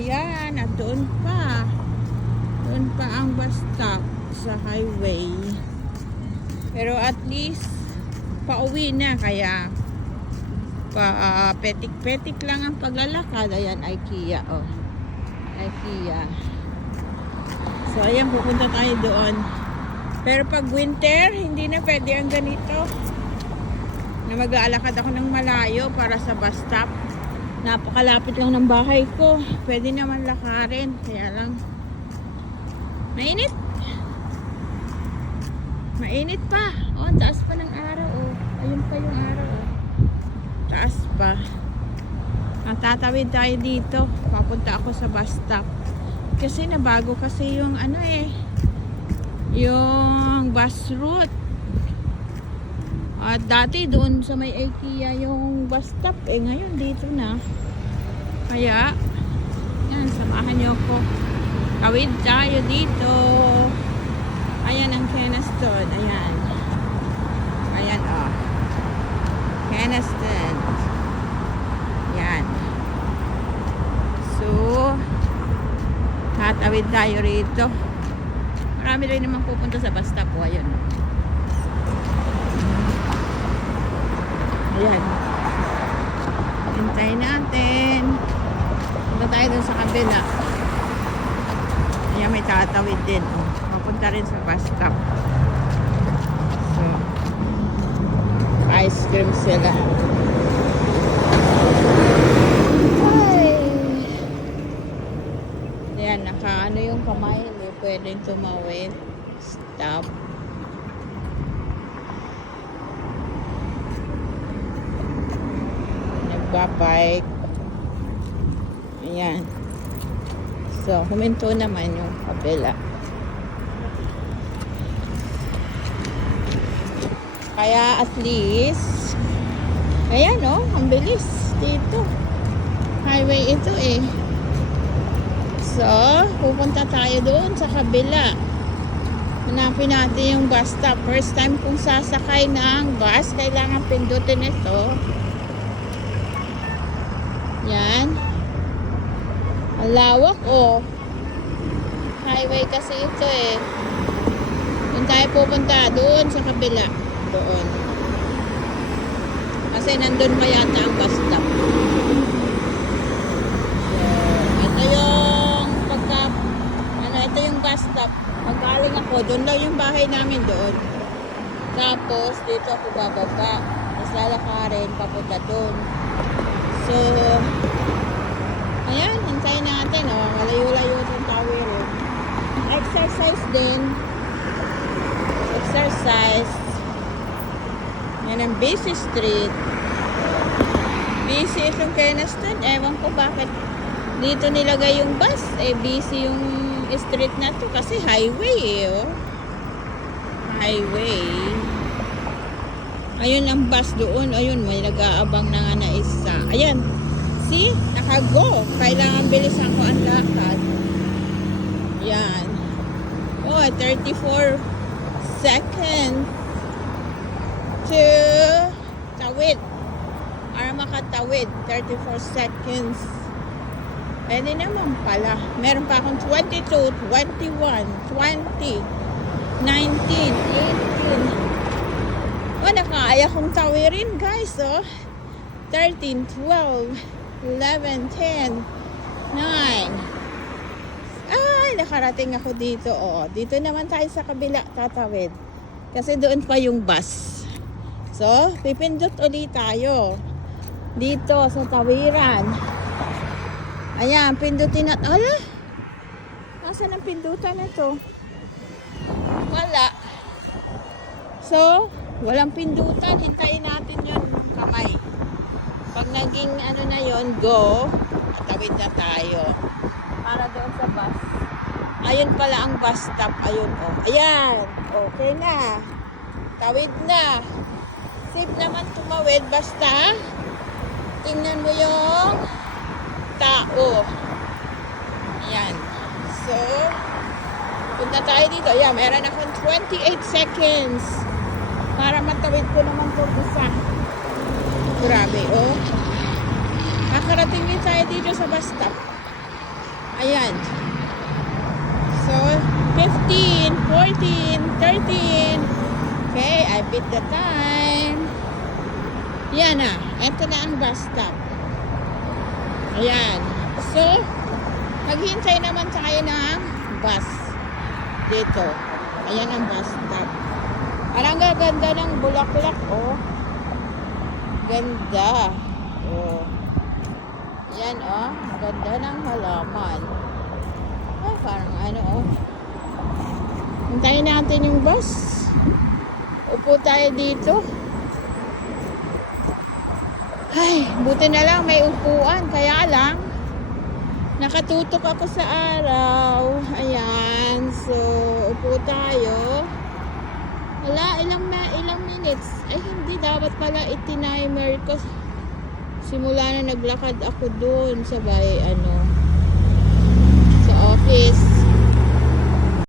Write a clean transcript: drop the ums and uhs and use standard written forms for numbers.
Ayan, at doon pa. Doon pa ang bus stop sa highway. Pero at least, pauwi na. Kaya, petik-petik lang ang paglalakad. Ayan, IKEA. Oh. IKEA. So, ayan, pupunta tayo doon. Pero pag winter, hindi na pwede ang ganito. Na mag-aalakad ako ng malayo para sa bus stop. Napakalapit lang ng bahay ko. Pwede naman lakarin. Kaya lang, mainit. Mainit pa. Oh, taas pa ng araw. Oh. Ayun pa yung araw. Oh. Taas pa. Tatawid tayo dito. Papunta ako sa bus stop. Kasi nabago kasi yung ano yung bus route. At dati doon sa may IKEA yung bus stop. Ngayon dito na. Kaya, yan, samahan nyo ko. Tawid tayo dito. Ayan ang Keneston. Ayan. Ayan, oh. Keneston. Yan. So, tatawid tayo rito. Marami rin naman pupunta sa bus stop. O, ayun. Ayan. Hintayin natin. Punta tayo dun sa kabila. Ayan, may tatawid din. O, mapunta rin sa bus stop. So, ice cream sila. Ayan, naka ano yung kamay. Hindi pwedeng tumawid. Stop. Nagbabike. Ayan. So, huminto naman yung kabila. Kaya at least, ayan oh, ang bilis dito. Highway ito eh. So, pupunta tayo doon sa kabila. Hanapin natin yung bus stop. First time kong sasakay ng bus, kailangan pindutin ito. Yan. Ang lawak oh. Highway kasi ito eh. Doon tayo pupunta. Doon sa kabila. Doon. Kasi nandun pa yata ang bus stop. So, ito yung ito yung bus stop. Pagkaling ako, doon daw yung bahay namin doon. Tapos, dito ako bababa. Tapos lalakarin, papunta doon. So, ayan, hintayin natin. Oh, malayo-layo yung tower. Exercise din. Exercise. Yan ang busy street. Busy itong Keneston. Ewan ko bakit dito nilagay yung bus. Busy yung street na to kasi highway oh. Highway. Ayun ang bus doon. Ayun, may nag-aabang na nga na isa. Ayan. See? Nakago. Kailangan bilisan ko ang lakad. Yan. Oh, 34 seconds to tawid. Para makatawid. 34 seconds. Pwede naman pala. Meron pa akong 22, 21, 20, 19, 18. Oh, nakakaya kong tawirin guys. Oh. 13, 12, 11, 10, 9. Ay, nakarating ako dito. Oh. Dito naman tayo sa kabila tatawid. Kasi doon pa yung bus. So, pipindot ulit tayo. Dito sa tawiran. Ayan, pindutin na. Ala? Nasaan ang pindutan na to? Wala. So, walang pindutan. Hintayin natin yun ng kamay. Pag naging ano na yun, go. Tawid na tayo. Para doon sa bus. Ayun pala ang bus stop. Ayun, oh. Ayan. Okay na. Tawid na. Safe naman tumawid. Basta, tingnan mo yung tao. Ayan. So, punta tayo dito. Ayan, meron akong 28 seconds para matawid ko naman itong isa. Grabe, oh. Nakarating din tayo dito sa bus stop. Ayan. So, 15, 14, 13. Okay, I beat the time. Yan na. Ito na ang bus stop. Ayan. So, maghintay naman tayo ng bus. Dito. Ayan ang bus stop. Parang ganda ng bulaklak, oh. Ganda. Oh. Yan, oh. Ganda ng halaman. Oh, parang ano, oh. Hintayin natin yung bus. Upo tayo dito. Ay, buti na lang may upuan. Kaya lang, nakatutok ako sa araw. Ayan. So, upo tayo. Wala, ilang minutes. Ay, hindi. Dapat pala itinimer ko. Simula na naglakad ako doon sa ano,